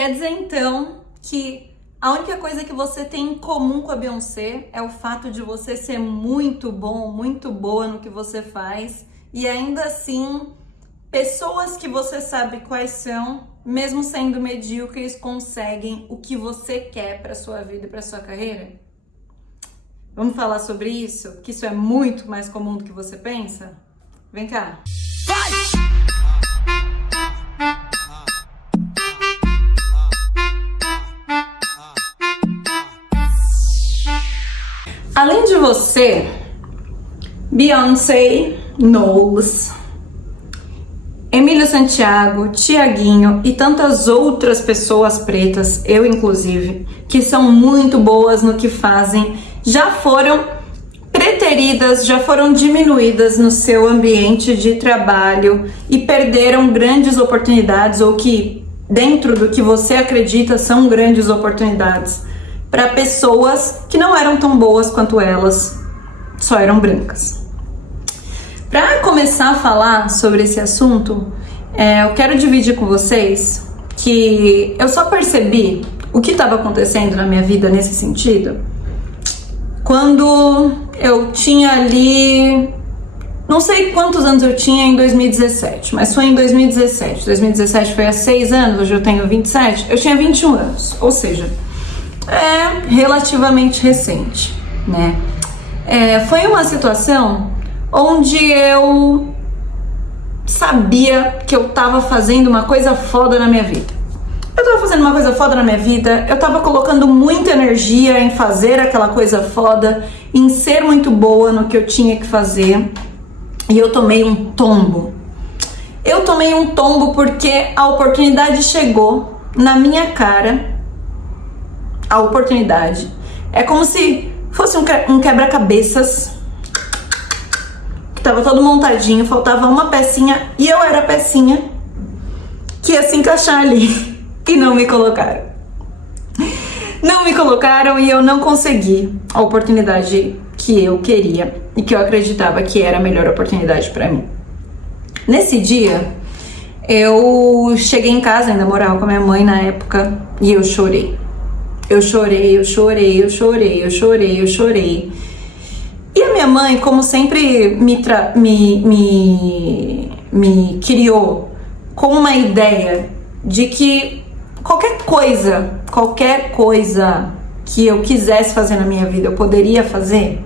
Quer dizer então que a única coisa que você tem em comum com a Beyoncé é o fato de você ser muito bom, muito boa no que você faz e ainda assim pessoas que você sabe quais são, mesmo sendo medíocres, conseguem o que você quer para sua vida e para sua carreira? Vamos falar sobre isso? Que isso é muito mais comum do que você pensa? Vem cá. Vai! Além de você, Beyoncé, Knowles, Emílio Santiago, Tiaguinho e tantas outras pessoas pretas, eu inclusive, que são muito boas no que fazem, já foram preteridas, já foram diminuídas no seu ambiente de trabalho e perderam grandes oportunidades, ou que dentro do que você acredita são grandes oportunidades, para pessoas que não eram tão boas quanto elas, só eram brancas. Para começar a falar sobre esse assunto, eu quero dividir com vocês que eu só percebi o que estava acontecendo na minha vida nesse sentido quando eu tinha ali, não sei quantos anos eu tinha em 2017, mas foi em 2017. 2017 foi há 6 anos, hoje eu tenho 27, eu tinha 21 anos, ou seja, é relativamente recente, né? Foi uma situação onde eu sabia que eu tava fazendo uma coisa foda na minha vida. Eu tava fazendo uma coisa foda na minha vida, eu tava colocando muita energia em fazer aquela coisa foda, em ser muito boa no que eu tinha que fazer, e eu tomei um tombo. Eu tomei um tombo porque a oportunidade chegou na minha cara. A oportunidade é como se fosse um quebra-cabeças que tava todo montadinho, faltava uma pecinha e eu era a pecinha que ia se encaixar ali e não me colocaram. Não me colocaram e eu não consegui a oportunidade que eu queria e que eu acreditava que era a melhor oportunidade para mim. Nesse dia, eu cheguei em casa, ainda morava com a minha mãe na época, e eu chorei. Eu chorei. E a minha mãe, como sempre, me criou com uma ideia de que qualquer coisa que eu quisesse fazer na minha vida, eu poderia fazer.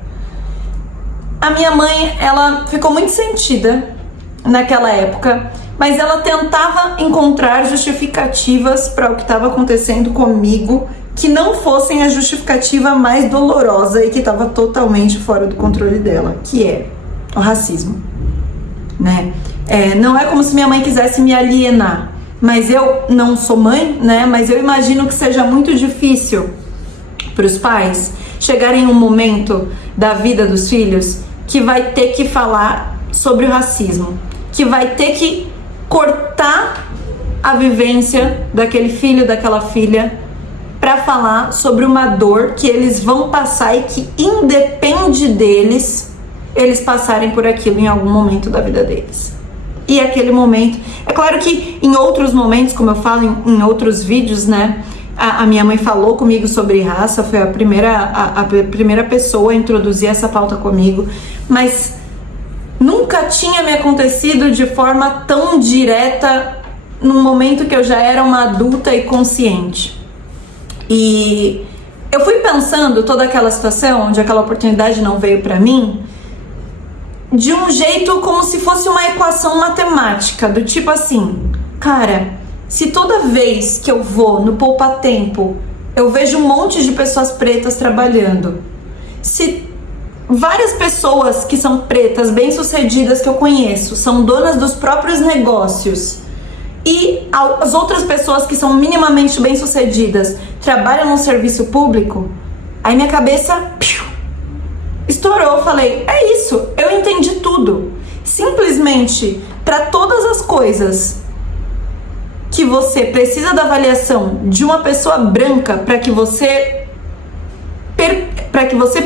A minha mãe, ela ficou muito sentida naquela época, mas ela tentava encontrar justificativas para o que estava acontecendo comigo, que não fossem a justificativa mais dolorosa e que estava totalmente fora do controle dela, que é o racismo, né? Não é como se minha mãe quisesse me alienar, mas eu não sou mãe, né? Mas eu imagino que seja muito difícil para os pais chegarem em um momento da vida dos filhos que vai ter que falar sobre o racismo, que vai ter que cortar a vivência daquele filho, daquela filha, para falar sobre uma dor que eles vão passar e que independe deles, eles passarem por aquilo em algum momento da vida deles. E aquele momento, é claro que em outros momentos, como eu falo em outros vídeos, né, a minha mãe falou comigo sobre raça, foi a primeira pessoa a introduzir essa pauta comigo, mas nunca tinha me acontecido de forma tão direta num momento que eu já era uma adulta e consciente. E eu fui pensando toda aquela situação, onde aquela oportunidade não veio pra mim, de um jeito como se fosse uma equação matemática, do tipo assim, cara, se toda vez que eu vou no Poupa Tempo, eu vejo um monte de pessoas pretas trabalhando, se várias pessoas que são pretas, bem-sucedidas que eu conheço, são donas dos próprios negócios, e as outras pessoas que são minimamente bem-sucedidas trabalham no serviço público, aí minha cabeça estourou. Eu falei, é isso, eu entendi tudo. Simplesmente, para todas as coisas que você precisa da avaliação de uma pessoa branca para que você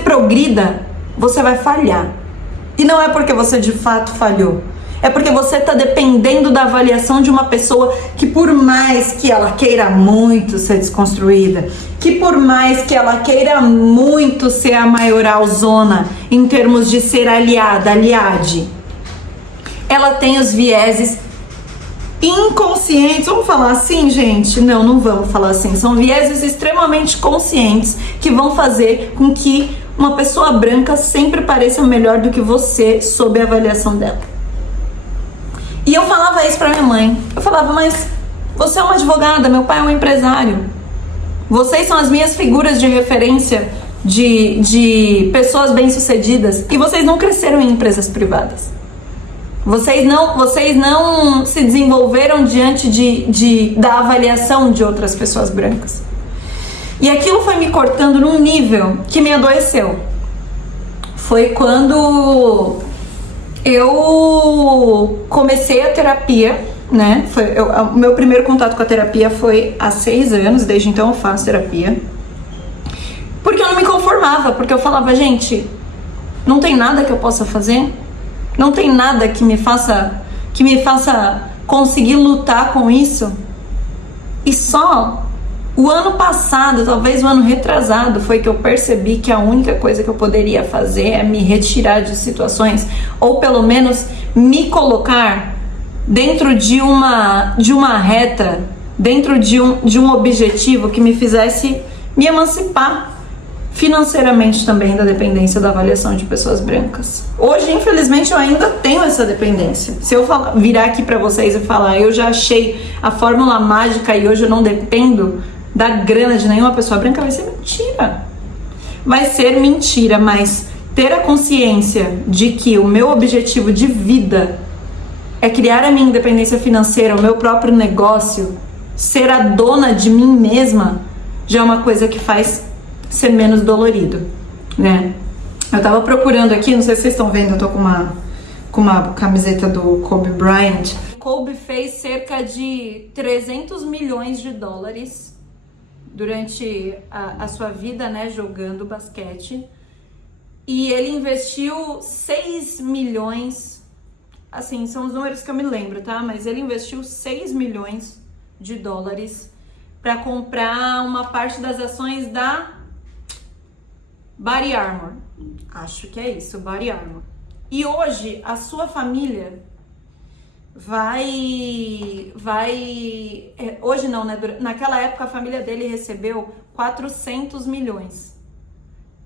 progrida, você vai falhar. E não é porque você de fato falhou, É porque você está dependendo da avaliação de uma pessoa que, por mais que ela queira muito ser desconstruída, que por mais que ela queira muito ser a maioralzona em termos de ser aliada, aliade, ela tem os vieses inconscientes. Vamos falar assim, gente? Não, não vamos falar assim. São vieses extremamente conscientes que vão fazer com que uma pessoa branca sempre pareça melhor do que você sob a avaliação dela. E eu falava isso pra minha mãe. Eu falava, mas você é uma advogada, meu pai é um empresário. Vocês são as minhas figuras de referência de pessoas bem-sucedidas. E vocês não cresceram em empresas privadas. Vocês não se desenvolveram diante da avaliação de outras pessoas brancas. E aquilo foi me cortando num nível que me adoeceu. Foi quando eu comecei a terapia, né? O meu primeiro contato com a terapia foi há 6 anos, desde então eu faço terapia. Porque eu não me conformava, porque eu falava, gente, não tem nada que eu possa fazer, não tem nada que me faça conseguir lutar com isso. E só o ano passado, talvez o ano retrasado, foi que eu percebi que a única coisa que eu poderia fazer é me retirar de situações, ou pelo menos me colocar dentro de uma reta, dentro de um objetivo que me fizesse me emancipar financeiramente também da dependência da avaliação de pessoas brancas. Hoje, infelizmente, eu ainda tenho essa dependência. Se eu virar aqui pra vocês e falar, eu já achei a fórmula mágica e hoje eu não dependo da grana de nenhuma pessoa branca, vai ser mentira. Vai ser mentira, mas ter a consciência de que o meu objetivo de vida é criar a minha independência financeira, o meu próprio negócio, ser a dona de mim mesma, já é uma coisa que faz ser menos dolorido, né? Eu tava procurando aqui, não sei se vocês estão vendo, eu tô com uma camiseta do Kobe Bryant. Kobe fez cerca de 300 milhões de dólares durante a sua vida, né, jogando basquete. E ele investiu 6 milhões, assim, são os números que eu me lembro, tá? Mas ele investiu 6 milhões de dólares para comprar uma parte das ações da Body Armor. Acho que é isso, Body Armor. E hoje a sua família hoje não, né? Naquela época a família dele recebeu 400 milhões,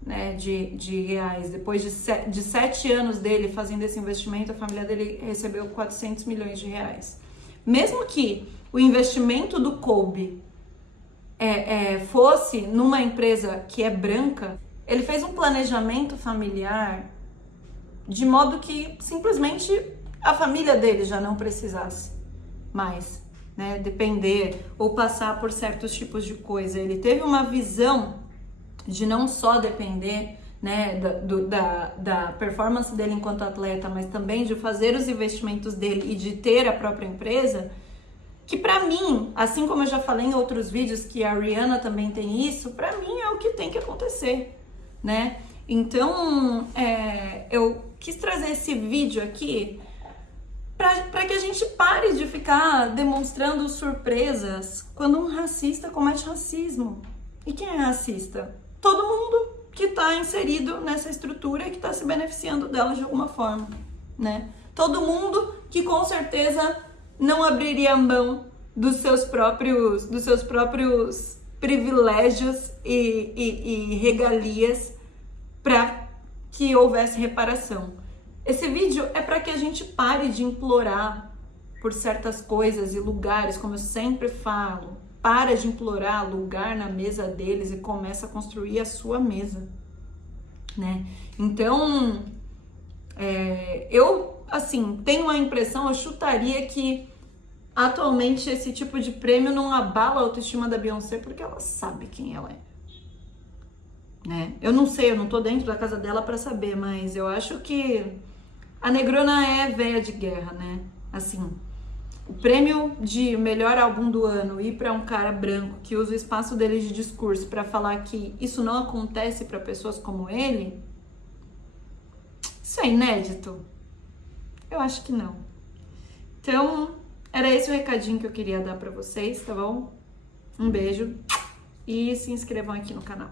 né, de reais. Depois de 7 anos dele fazendo esse investimento, a família dele recebeu 400 milhões de reais. Mesmo que o investimento do Kobe fosse numa empresa que é branca, ele fez um planejamento familiar de modo que simplesmente a família dele já não precisasse mais, né, depender ou passar por certos tipos de coisa. Ele teve uma visão de não só depender, né, da performance dele enquanto atleta, mas também de fazer os investimentos dele e de ter a própria empresa, que pra mim, assim como eu já falei em outros vídeos que a Rihanna também tem isso, pra mim é o que tem que acontecer, né? Então, eu quis trazer esse vídeo aqui para que a gente pare de ficar demonstrando surpresas quando um racista comete racismo. E quem é racista? Todo mundo que está inserido nessa estrutura e que está se beneficiando dela de alguma forma, né? Todo mundo que com certeza não abriria mão dos seus próprios privilégios e regalias para que houvesse reparação. Esse vídeo é para que a gente pare de implorar por certas coisas e lugares, como eu sempre falo. Para de implorar lugar na mesa deles e começa a construir a sua mesa, né? Então, eu, assim, tenho a impressão, eu chutaria que atualmente esse tipo de prêmio não abala a autoestima da Beyoncé porque ela sabe quem ela é, né? Eu não sei, eu não tô dentro da casa dela para saber, mas eu acho que a negrona é véia de guerra, né? Assim, o prêmio de melhor álbum do ano ir para um cara branco que usa o espaço dele de discurso para falar que isso não acontece para pessoas como ele, isso é inédito? Eu acho que não. Então, era esse o recadinho que eu queria dar pra vocês, tá bom? Um beijo e se inscrevam aqui no canal.